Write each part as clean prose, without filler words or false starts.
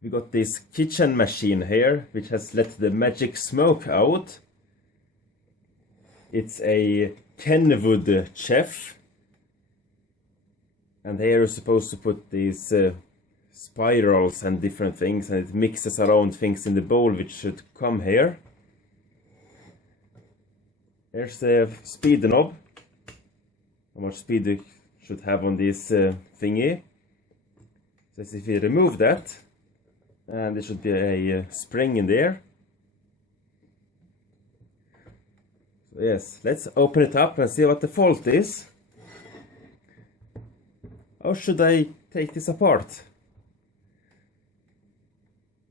We got this kitchen machine here, which has let the magic smoke out. It's a Kenwood Chef. And here you're supposed to put these spirals and different things, and it mixes around things in the bowl which should come here. There's the speed knob. How much speed you should have on this thingy. So if you remove that, and there should be a spring in there. So yes, let's open it up and see what the fault is. How should I take this apart?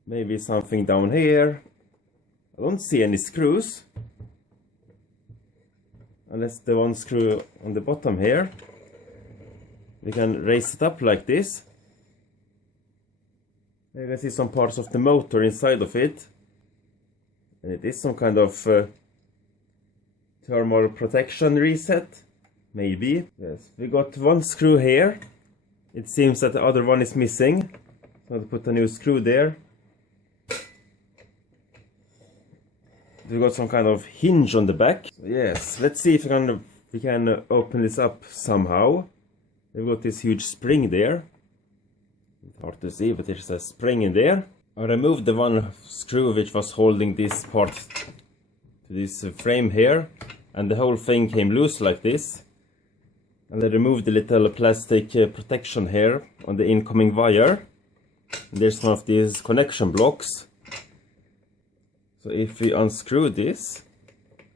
Maybe something down here. I don't see any screws. Unless the one screw on the bottom here. We can raise it up like this. You can see some parts of the motor inside of it. And it is some kind of thermal protection reset. Maybe. Yes, we got one screw here. It seems that the other one is missing. So I'll put a new screw there. We got some kind of hinge on the back. So yes, let's see if we can open this up somehow. We've got this huge spring there. It's hard to see, but there's a spring in there. I removed the one screw which was holding this part to this frame here, and the whole thing came loose like this. And I removed the little plastic protection here on the incoming wire. And there's one of these connection blocks. So if we unscrew this,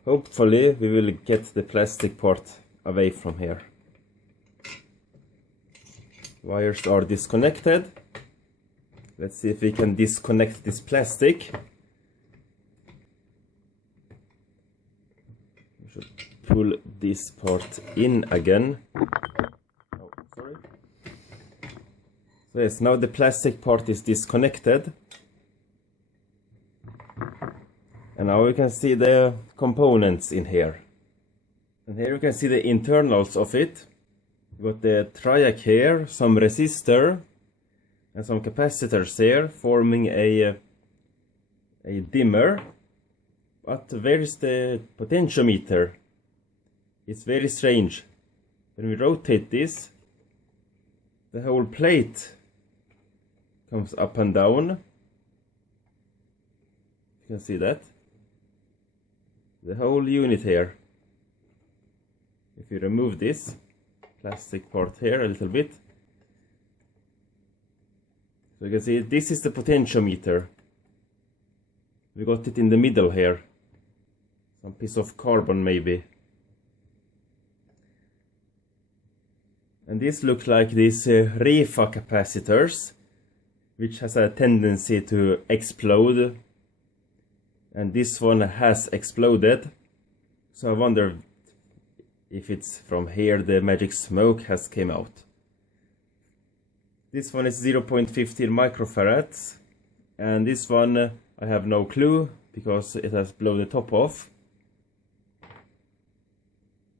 hopefully we will get the plastic part away from here. Wires are disconnected. Let's see if we can disconnect this plastic. We should pull this part in again. Oh, sorry. So yes, now the plastic part is disconnected. And now we can see the components in here. And here you can see the internals of it. We got the triac here, some resistor, and some capacitors here, forming a dimmer. But where is the potentiometer? It's very strange. When we rotate this, the whole plate comes up and down. You can see that. The whole unit here. If you remove this plastic part here a little bit, so you can see this is the potentiometer. We got it in the middle here. Some piece of carbon maybe. And this looks like these Refa capacitors, which has a tendency to explode. And this one has exploded. So I wonder if it's from here the magic smoke has came out. This one is 0.15 microfarads. And this one I have no clue because it has blown the top off.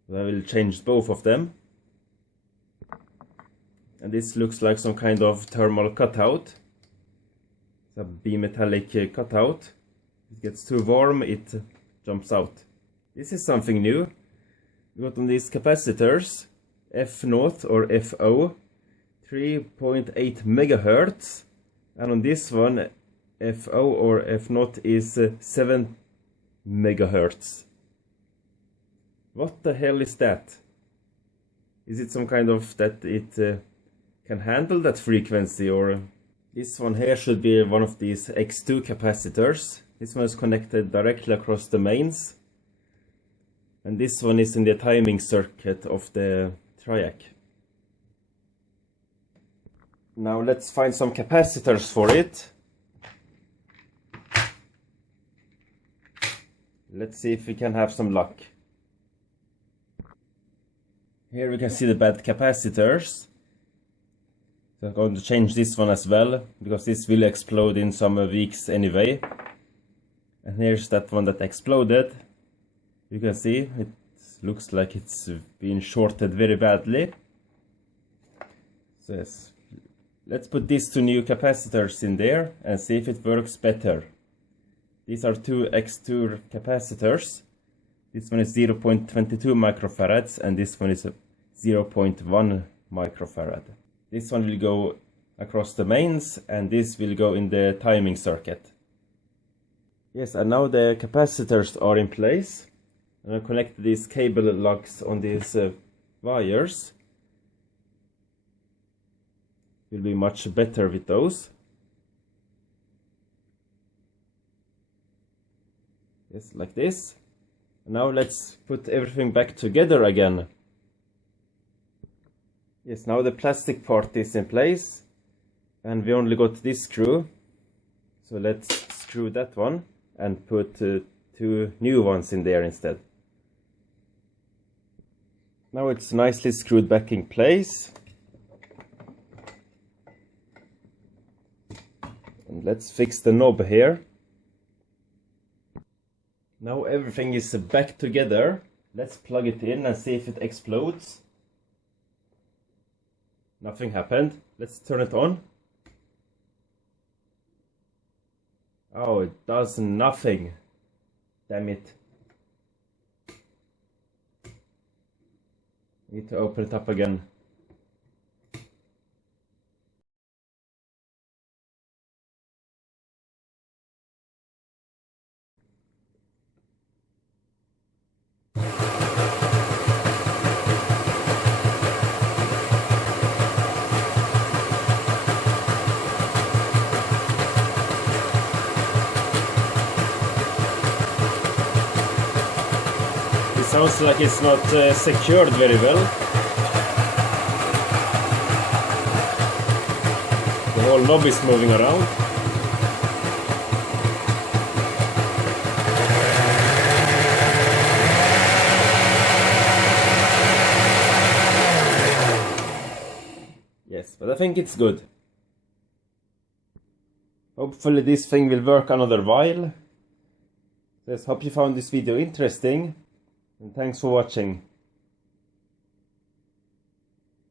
So I will change both of them. And this looks like some kind of thermal cutout. It's a bimetallic cutout. If it gets too warm, it jumps out. This is something new. We got on these capacitors, F0 or FO, 3.8 megahertz. And on this one, FO or F0 is 7 megahertz. What the hell is that? Is it some kind of that it can handle that frequency, or this one here should be one of these X2 capacitors. This one is connected directly across the mains, and this one is in the timing circuit of the triac. Now let's find some capacitors for it. Let's see if we can have some luck. Here we can see the bad capacitors. So I'm going to change this one as well, because this will explode in some weeks anyway. And here's that one that exploded. You can see it looks like it's been shorted very badly. So yes, Let's put these two new capacitors in there and see if it works better. These are two X2 capacitors. This one is 0.22 microfarads and this one is 0.1 microfarad. This one will go across the mains and this will go in the timing circuit. Yes, and now the capacitors are in place. And I connect these cable lugs on these wires. Will be much better with those. Yes, like this. Now let's put everything back together again. Yes, now the plastic part is in place. And we only got this screw. So let's screw that one and put two new ones in there instead. Now it's nicely screwed back in place. And let's fix the knob here. Now everything is back together. Let's plug it in and see if it explodes. Nothing happened. Let's turn it on. Oh, it does nothing. Damn it. Need to open it up again. Sounds like it's not secured very well. The whole knob is moving around. Yes, but I think it's good. Hopefully this thing will work another while. Just hope you found this video interesting. And thanks for watching.